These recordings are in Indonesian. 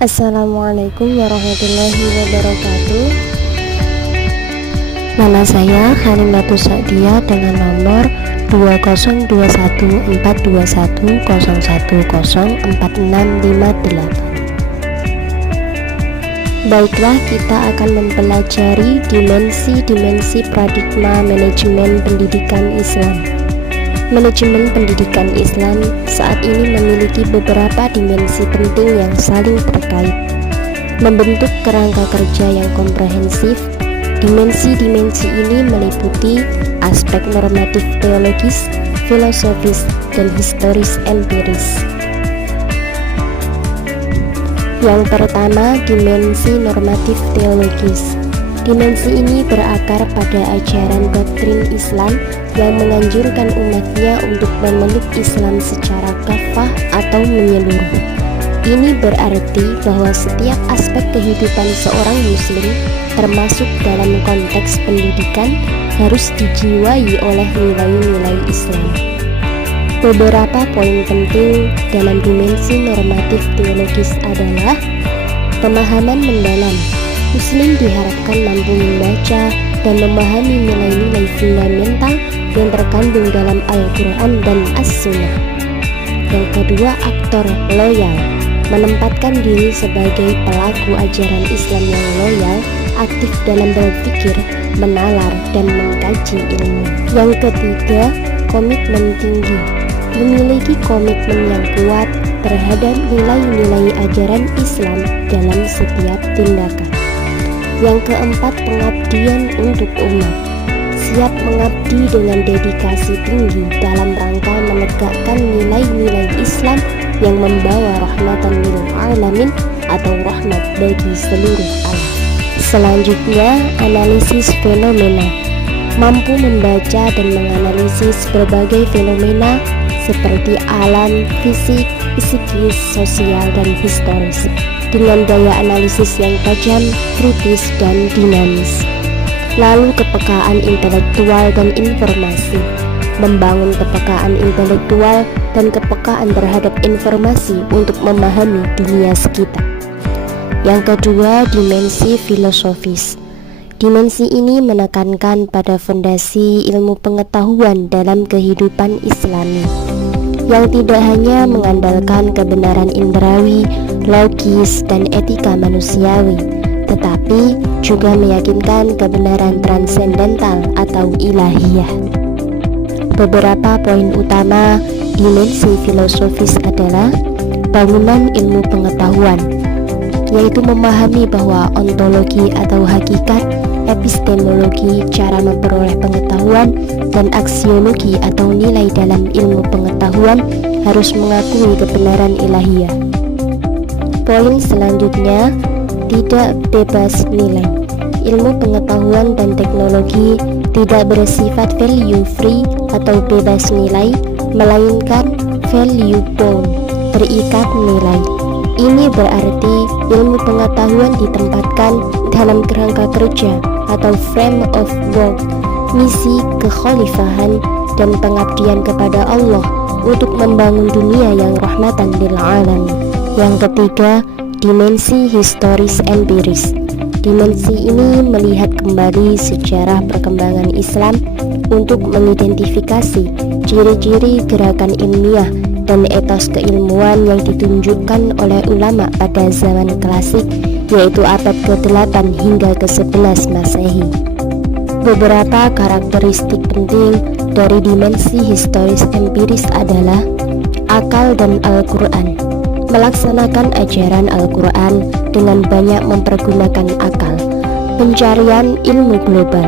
Assalamualaikum warahmatullahi wabarakatuh. Nama saya Halimatus Sa'diyah dengan nomor 202141104658. Baiklah, kita akan mempelajari dimensi-dimensi paradigma manajemen pendidikan Islam. Manajemen pendidikan Islam saat ini memiliki beberapa dimensi penting yang saling terkait, membentuk kerangka kerja yang komprehensif. Dimensi-dimensi ini meliputi aspek normatif teologis, filosofis, dan historis empiris. Yang pertama, dimensi normatif teologis. Dimensi ini berakar pada ajaran doktrin Islam yang menganjurkan umatnya untuk memeluk Islam secara kafah atau menyeluruh. Ini berarti bahwa setiap aspek kehidupan seorang muslim, termasuk dalam konteks pendidikan, harus dijiwai oleh nilai-nilai Islam. Beberapa poin penting dalam dimensi normatif teologis adalah pemahaman mendalam. Muslim diharapkan mampu membaca dan memahami nilai-nilai fundamental yang terkandung dalam Al-Quran dan As-Sunnah. Yang kedua, aktor loyal, menempatkan diri sebagai pelaku ajaran Islam yang loyal, aktif dalam berpikir, menalar, dan mengkaji ilmu. Yang ketiga, komitmen tinggi, memiliki komitmen yang kuat terhadap nilai-nilai ajaran Islam dalam setiap tindakan. Yang keempat, pengabdian untuk umat, siap mengabdi dengan dedikasi tinggi dalam rangka menegakkan nilai-nilai Islam yang membawa rahmatan lil alamin atau rahmat bagi seluruh alam. Selanjutnya, analisis fenomena, mampu membaca dan menganalisis berbagai fenomena seperti alam, fisik, psikis, sosial, dan historis dengan daya analisis yang tajam, kritis, dan dinamis. Lalu kepekaan intelektual dan informasi, membangun kepekaan intelektual dan kepekaan terhadap informasi untuk memahami dunia sekitar. Yang kedua, dimensi filosofis. Dimensi ini menekankan pada fondasi ilmu pengetahuan dalam kehidupan Islami, yang tidak hanya mengandalkan kebenaran indrawi, logis, dan etika manusiawi, tetapi juga meyakinkan kebenaran transendental atau ilahiyah. Beberapa poin utama dimensi filosofis adalah bangunan ilmu pengetahuan, yaitu memahami bahwa ontologi atau hakikat, epistemologi, cara memperoleh pengetahuan, dan aksiologi atau nilai dalam ilmu pengetahuan harus mengakui kebenaran ilahiyah. Poin selanjutnya, tidak bebas nilai. Ilmu pengetahuan dan teknologi tidak bersifat value free atau bebas nilai, melainkan value bound, terikat nilai. Ini berarti ilmu pengetahuan ditempatkan dalam kerangka kerja atau frame of work, misi kekhalifahan dan pengabdian kepada Allah untuk membangun dunia yang rahmatan lil alamin. Yang ketiga, dimensi historis empiris. Dimensi ini melihat kembali sejarah perkembangan Islam untuk mengidentifikasi ciri-ciri gerakan ilmiah dan etos keilmuan yang ditunjukkan oleh ulama pada zaman klasik, yaitu abad ke-8 hingga ke-11 Masehi. Beberapa karakteristik penting dari dimensi historis empiris adalah akal dan Al-Quran. Melaksanakan ajaran Al-Quran dengan banyak mempergunakan akal. Pencarian ilmu global,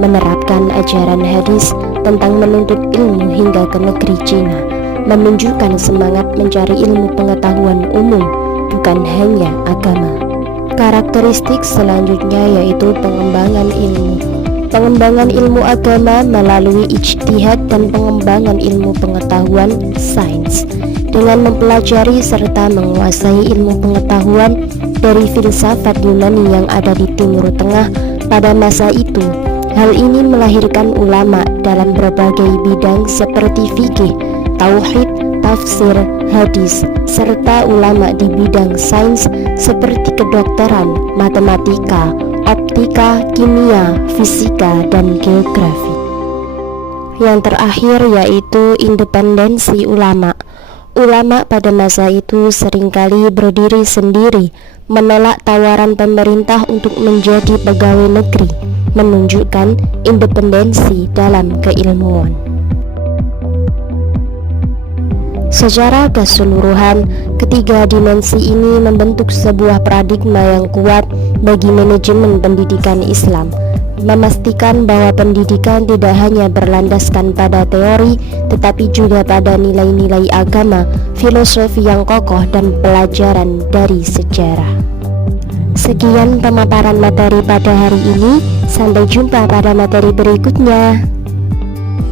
menerapkan ajaran hadis tentang menuntut ilmu hingga ke negeri Cina, menunjukkan semangat mencari ilmu pengetahuan umum, bukan hanya agama. Karakteristik selanjutnya yaitu pengembangan ilmu. Pengembangan ilmu agama melalui ijtihad dan pengembangan ilmu pengetahuan sains dengan mempelajari serta menguasai ilmu pengetahuan dari filsafat Yunani yang ada di Timur Tengah pada masa itu. Hal ini melahirkan ulama dalam berbagai bidang seperti fikih, tauhid, tafsir, hadis, serta ulama di bidang sains seperti kedokteran, matematika, optika, kimia, fisika, dan geografi. Yang terakhir yaitu independensi ulama. Ulama pada masa itu seringkali berdiri sendiri, menolak tawaran pemerintah untuk menjadi pegawai negeri, menunjukkan independensi dalam keilmuan. Secara keseluruhan, ketiga dimensi ini membentuk sebuah paradigma yang kuat bagi manajemen pendidikan Islam, memastikan bahwa pendidikan tidak hanya berlandaskan pada teori, tetapi juga pada nilai-nilai agama, filosofi yang kokoh, dan pelajaran dari sejarah. Sekian pemaparan materi pada hari ini, sampai jumpa pada materi berikutnya.